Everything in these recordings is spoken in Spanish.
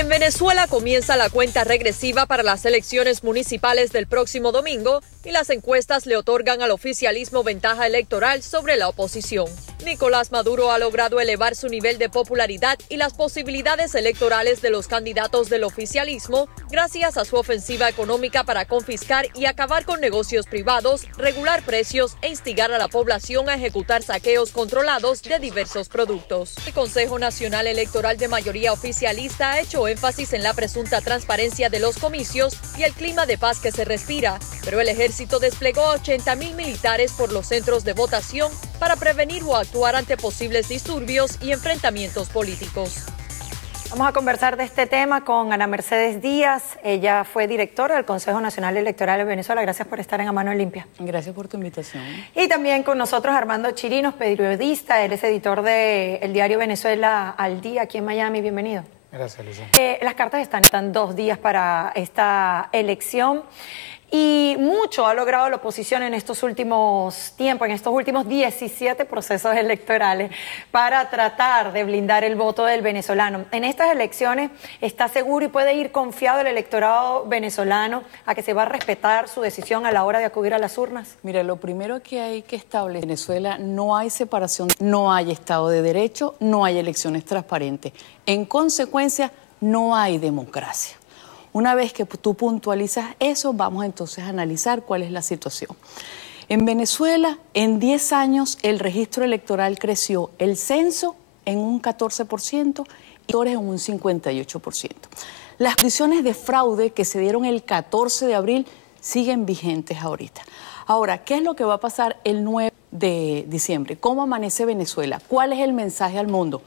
En Venezuela comienza la cuenta regresiva para las elecciones municipales del próximo domingo y las encuestas le otorgan al oficialismo ventaja electoral sobre la oposición. Nicolás Maduro ha logrado elevar su nivel de popularidad y las posibilidades electorales de los candidatos del oficialismo gracias a su ofensiva económica para confiscar y acabar con negocios privados, regular precios e instigar a la población a ejecutar saqueos controlados de diversos productos. El Consejo Nacional Electoral de mayoría oficialista ha hecho énfasis en la presunta transparencia de los comicios y el clima de paz que se respira, pero el ejército desplegó a 80.000 militares por los centros de votación para prevenir o actuar ante posibles disturbios y enfrentamientos políticos. Vamos a conversar de este tema con Ana Mercedes Díaz. Ella fue directora del Consejo Nacional Electoral de Venezuela. Gracias por estar en A Mano Limpia. Gracias por tu invitación. Y también con nosotros Armando Chirinos, periodista. Él es editor del diario Venezuela al Día aquí en Miami. Bienvenido. Gracias, Luisa. Las cartas están 2 días para esta elección. Y mucho ha logrado la oposición en estos últimos tiempos, en estos últimos 17 procesos electorales, para tratar de blindar el voto del venezolano. En estas elecciones, ¿está seguro y puede ir confiado el electorado venezolano a que se va a respetar su decisión a la hora de acudir a las urnas? Mira, lo primero que hay que establecer en Venezuela, no hay separación, no hay Estado de Derecho, no hay elecciones transparentes. En consecuencia, no hay democracia. Una vez que tú puntualizas eso, vamos entonces a analizar cuál es la situación. En Venezuela, en 10 años, el registro electoral creció, el censo en un 14% y en un 58%. Las condiciones de fraude que se dieron el 14 de abril siguen vigentes ahorita. Ahora, ¿qué es lo que va a pasar el 9 de diciembre? ¿Cómo amanece Venezuela? ¿Cuál es el mensaje al mundo?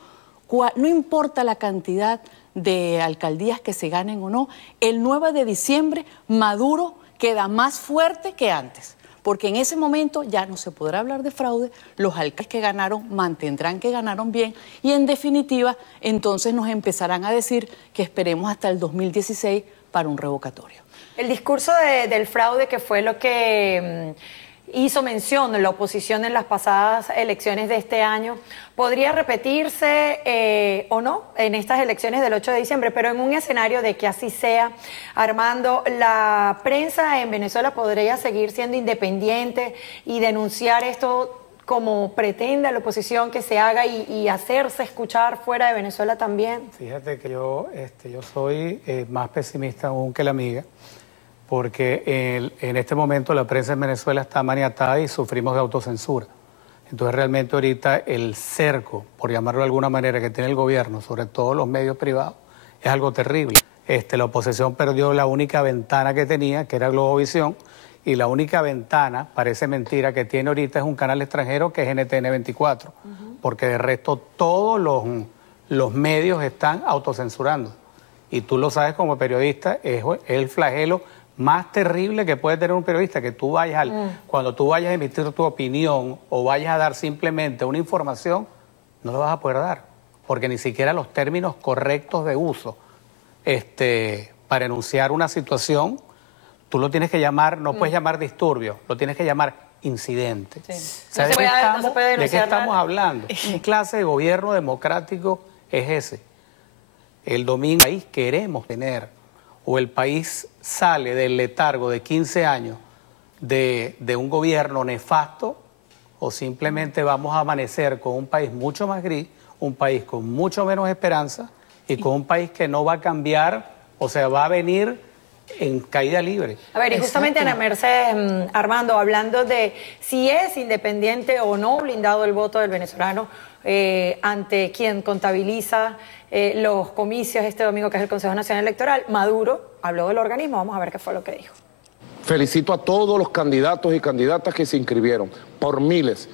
No importa la cantidad de alcaldías que se ganen o no, el 9 de diciembre Maduro queda más fuerte que antes, porque en ese momento ya no se podrá hablar de fraude, los alcaldes que ganaron mantendrán que ganaron bien y en definitiva entonces nos empezarán a decir que esperemos hasta el 2016 para un revocatorio. El discurso del fraude, que fue lo que hizo mención de la oposición en las pasadas elecciones de este año, podría repetirse o no en estas elecciones del 8 de diciembre, pero en un escenario de que así sea, Armando, la prensa en Venezuela podría seguir siendo independiente y denunciar esto como pretende la oposición que se haga y hacerse escuchar fuera de Venezuela también. Fíjate que yo soy más pesimista aún que la amiga, porque en este momento la prensa en Venezuela está maniatada y sufrimos de autocensura. Entonces realmente ahorita el cerco, por llamarlo de alguna manera, que tiene el gobierno, sobre todo los medios privados, es algo terrible. La oposición perdió la única ventana que tenía, que era Globovisión, y la única ventana, parece mentira, que tiene ahorita es un canal extranjero que es NTN 24, porque de resto todos los medios están autocensurando. Y tú lo sabes como periodista, es el flagelo más terrible que puede tener un periodista, que tú vayas cuando tú vayas a emitir tu opinión o vayas a dar simplemente una información, no lo vas a poder dar, porque ni siquiera los términos correctos de uso para enunciar una situación, tú lo tienes que llamar, no puedes llamar disturbio, lo tienes que llamar incidente. Sí. O sea, ¿de qué estamos hablando? ¿Qué clase de gobierno democrático es ese? El domingo país queremos tener, o el país sale del letargo de 15 años de un gobierno nefasto, o simplemente vamos a amanecer con un país mucho más gris, un país con mucho menos esperanza y con un país que no va a cambiar, o sea, va a venir en caída libre. A ver, y justamente Ana Mercedes, Armando, hablando de si es independiente o no blindado el voto del venezolano ante quien contabiliza los comicios este domingo, que es el Consejo Nacional Electoral, Maduro habló del organismo. Vamos a ver qué fue lo que dijo. Felicito a todos los candidatos y candidatas que se inscribieron, por miles.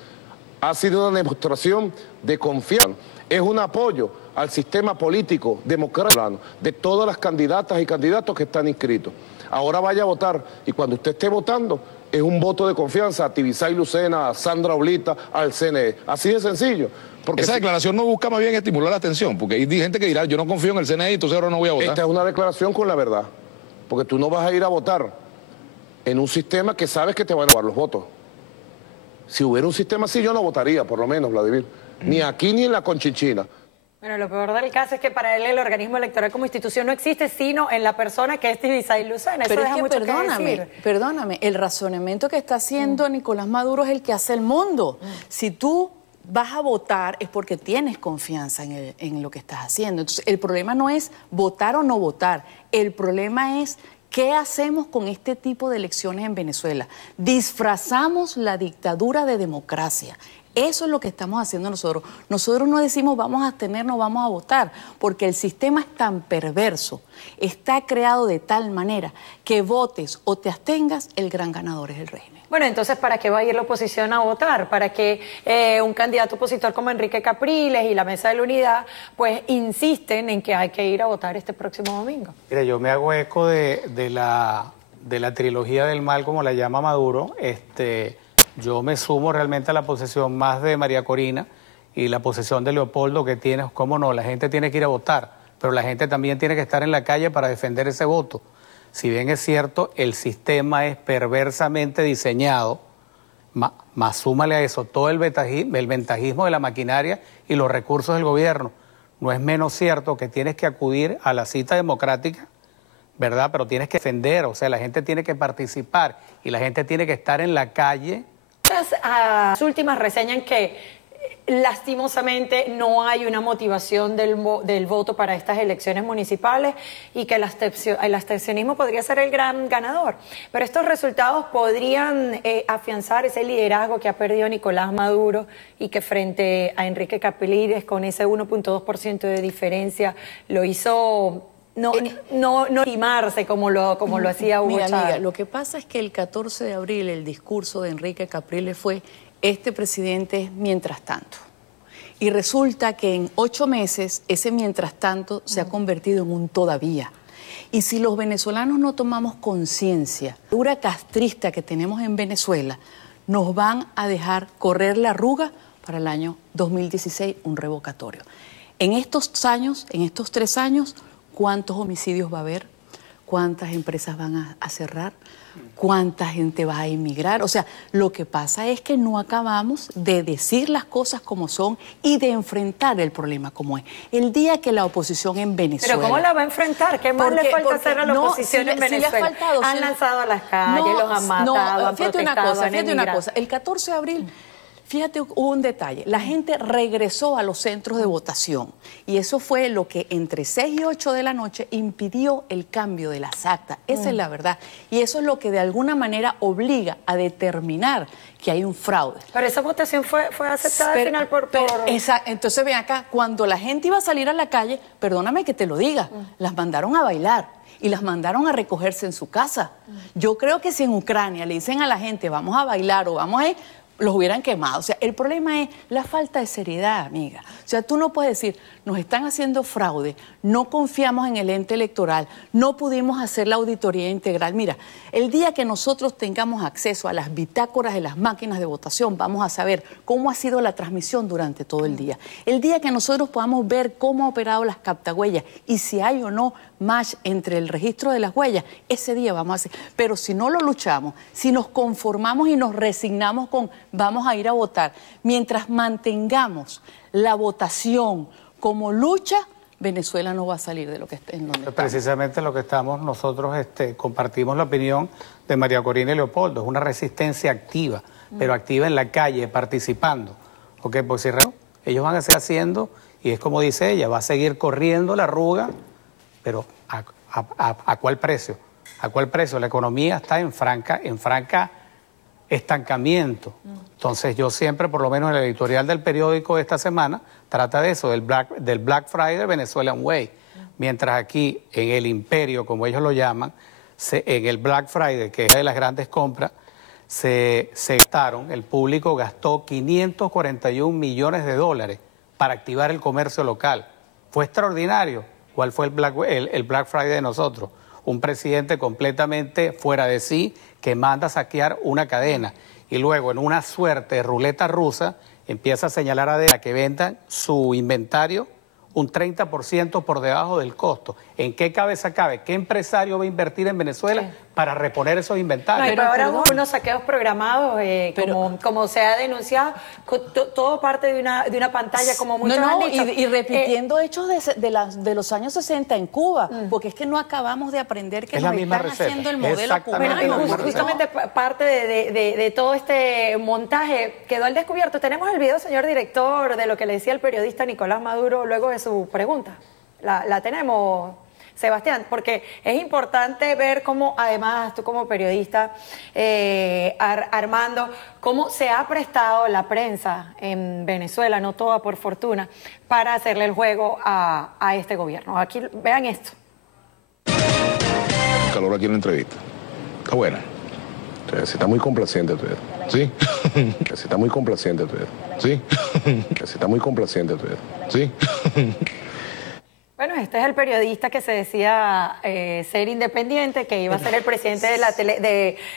Ha sido una demostración de confianza. Es un apoyo al sistema político democrático de todas las candidatas y candidatos que están inscritos. Ahora vaya a votar y cuando usted esté votando es un voto de confianza a Tibisay Lucena, a Sandra Oblita, al CNE. Así de sencillo. Porque esa declaración no busca más bien estimular la atención, porque hay gente que dirá, yo no confío en el CNE, entonces ahora no voy a votar. Esta es una declaración con la verdad, porque tú no vas a ir a votar en un sistema que sabes que te van a robar los votos. Si hubiera un sistema así, yo no votaría, por lo menos, Vladimir. Ni aquí ni en la Conchinchina. Bueno, lo peor del caso es que para él el organismo electoral como institución no existe, sino en la persona que es Tibisay Lucena. Eso Pero deja es que mucho que decir. perdóname, el razonamiento que está haciendo Nicolás Maduro es el que hace el mundo. Si tú vas a votar es porque tienes confianza en lo que estás haciendo. Entonces, el problema no es votar o no votar, el problema es ¿qué hacemos con este tipo de elecciones en Venezuela? Disfrazamos la dictadura de democracia. Eso es lo que estamos haciendo nosotros. Nosotros no decimos vamos a abstenernos, vamos a votar, porque el sistema es tan perverso, está creado de tal manera que votes o te abstengas, el gran ganador es el régimen. Bueno, entonces, ¿para qué va a ir la oposición a votar? Para que un candidato opositor como Enrique Capriles y la Mesa de la Unidad, pues, insisten en que hay que ir a votar este próximo domingo. Mire, yo me hago eco de la trilogía del mal, como la llama Maduro. Yo me sumo realmente a la posición más de María Corina y la posición de Leopoldo que tiene, cómo no, la gente tiene que ir a votar, pero la gente también tiene que estar en la calle para defender ese voto. Si bien es cierto, el sistema es perversamente diseñado, más súmale a eso todo el ventajismo de la maquinaria y los recursos del gobierno. No es menos cierto que tienes que acudir a la cita democrática, ¿verdad? Pero tienes que defender, o sea, la gente tiene que participar y la gente tiene que estar en la calle. Las últimas reseñan que lastimosamente no hay una motivación del voto para estas elecciones municipales y que el abstencionismo podría ser el gran ganador. Pero estos resultados podrían afianzar ese liderazgo que ha perdido Nicolás Maduro y que frente a Enrique Capriles con ese 1.2% de diferencia lo hizo no limarse como lo hacía Hugo Chávez. Amiga, lo que pasa es que el 14 de abril el discurso de Enrique Capriles fue: este presidente es mientras tanto. Y resulta que en 8 meses ese mientras tanto se ha convertido en un todavía. Y si los venezolanos no tomamos conciencia, la dura castrista que tenemos en Venezuela, nos van a dejar correr la arruga para el año 2016, un revocatorio. En estos años, en estos 3 años, ¿cuántos homicidios va a haber? ¿Cuántas empresas van a cerrar? ¿Cuánta gente va a emigrar? O sea, lo que pasa es que no acabamos de decir las cosas como son y de enfrentar el problema como es. El día que la oposición en Venezuela... ¿Pero cómo la va a enfrentar? ¿Qué más le falta hacer a la oposición en Venezuela? Si le ha faltado, han lanzado a las calles, los han matado, han protestado, fíjate una cosa. El 14 de abril... Fíjate, hubo un detalle, la gente regresó a los centros de votación y eso fue lo que entre 6 y 8 de la noche impidió el cambio de las actas, esa es la verdad, y eso es lo que de alguna manera obliga a determinar que hay un fraude. Pero esa votación fue aceptada al final por... Entonces ven acá, cuando la gente iba a salir a la calle, perdóname que te lo diga, las mandaron a bailar y las mandaron a recogerse en su casa. Yo creo que si en Ucrania le dicen a la gente vamos a bailar o vamos a ir, los hubieran quemado. O sea, el problema es la falta de seriedad, amiga. O sea, tú no puedes decir, nos están haciendo fraude, no confiamos en el ente electoral, no pudimos hacer la auditoría integral. Mira, el día que nosotros tengamos acceso a las bitácoras de las máquinas de votación, vamos a saber cómo ha sido la transmisión durante todo el día. El día que nosotros podamos ver cómo ha operado las captahuellas y si hay o no match entre el registro de las huellas, ese día vamos a hacer. Pero si no lo luchamos, si nos conformamos y nos resignamos con vamos a ir a votar, mientras mantengamos la votación como lucha, Venezuela no va a salir de lo que está en donde precisamente lo que estamos nosotros compartimos la opinión de María Corina y Leopoldo, es una resistencia activa, pero activa en la calle, participando. Porque pues si ellos van a seguir haciendo, y es como dice ella, va a seguir corriendo la arruga, pero ¿a cuál precio? ¿A cuál precio? La economía está en franca estancamiento. Entonces yo siempre, por lo menos en el editorial del periódico de esta semana, trata de eso, del Black Friday Venezuelan Way. Mientras aquí, en el imperio, como ellos lo llaman, en el Black Friday, que es de las grandes compras, se gastaron, el público gastó 541 millones de dólares para activar el comercio local. Fue extraordinario. ¿Cuál fue el Black Friday de nosotros? Un presidente completamente fuera de sí que manda a saquear una cadena y luego en una suerte de ruleta rusa empieza a señalar a que vendan su inventario un 30% por debajo del costo. ¿En qué cabeza cabe? ¿Qué empresario va a invertir en Venezuela para reponer esos inventarios. No, pero ahora hubo unos saqueos programados, como se ha denunciado, todo parte de una pantalla, como muchos han dicho. Y repitiendo hechos de los años 60 en Cuba, porque es que no acabamos de aprender que nos están haciendo el modelo cubano. Y justamente parte de todo este montaje quedó al descubierto. Tenemos el video, señor director, de lo que le decía el periodista Nicolás Maduro luego de su pregunta. La tenemos, Sebastián, porque es importante ver cómo, además, tú como periodista, Armando, cómo se ha prestado la prensa en Venezuela, no toda por fortuna, para hacerle el juego a este gobierno. Aquí, vean esto. Calor aquí en la entrevista. Está buena. Se está muy complaciente usted. ¿Sí? Se está muy complaciente usted. ¿Sí? Se está muy complaciente usted. ¿Sí? Bueno, este es el periodista que se decía ser independiente, que iba a ser el presidente de la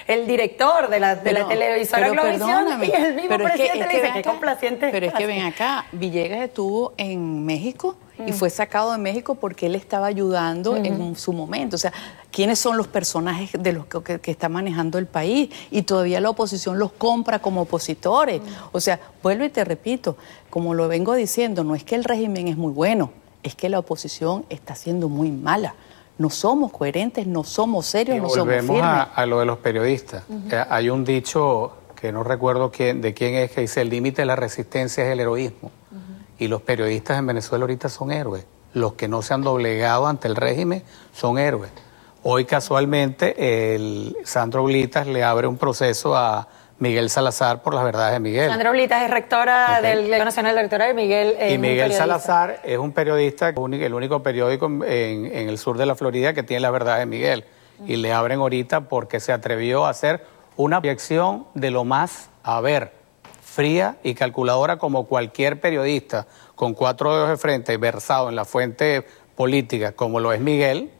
el director de la televisora Globovisión, y el mismo presidente le dice que complaciente. Pero es que ven acá, Villegas estuvo en México y fue sacado de México porque él estaba ayudando en su momento. O sea, ¿quiénes son los personajes de los que está manejando el país? Y todavía la oposición los compra como opositores. O sea, vuelvo y te repito, como lo vengo diciendo, no es que el régimen es muy bueno, es que la oposición está siendo muy mala. No somos coherentes, no somos serios, no somos firmes. Volvemos a lo de los periodistas. Hay un dicho que no recuerdo de quién es, que dice: el límite de la resistencia es el heroísmo. Y los periodistas en Venezuela ahorita son héroes. Los que no se han doblegado ante el régimen son héroes. Hoy casualmente el Sandro Blitas le abre un proceso a Miguel Salazar por las verdades de Miguel. Sandra Blitas es rectora del Colegio Nacional de Rectora de Miguel. Y Miguel Salazar es un periodista, el único periódico en el sur de la Florida que tiene las verdades de Miguel. Y le abren ahorita porque se atrevió a hacer una proyección de lo más, fría y calculadora, como cualquier periodista con 4 dedos de frente, versado en la fuente política, como lo es Miguel,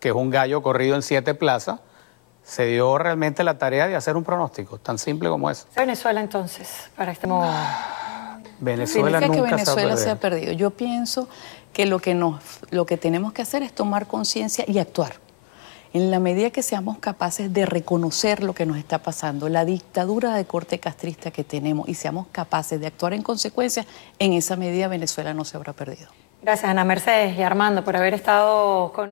que es un gallo corrido en 7 plazas, se dio realmente la tarea de hacer un pronóstico, tan simple como eso. Venezuela, entonces, para este momento. Venezuela Significa nunca que Venezuela se ha perdido. Yo pienso que lo que tenemos que hacer es tomar conciencia y actuar. En la medida que seamos capaces de reconocer lo que nos está pasando, la dictadura de corte castrista que tenemos, y seamos capaces de actuar en consecuencia, en esa medida Venezuela no se habrá perdido. Gracias, Ana Mercedes y Armando, por haber estado con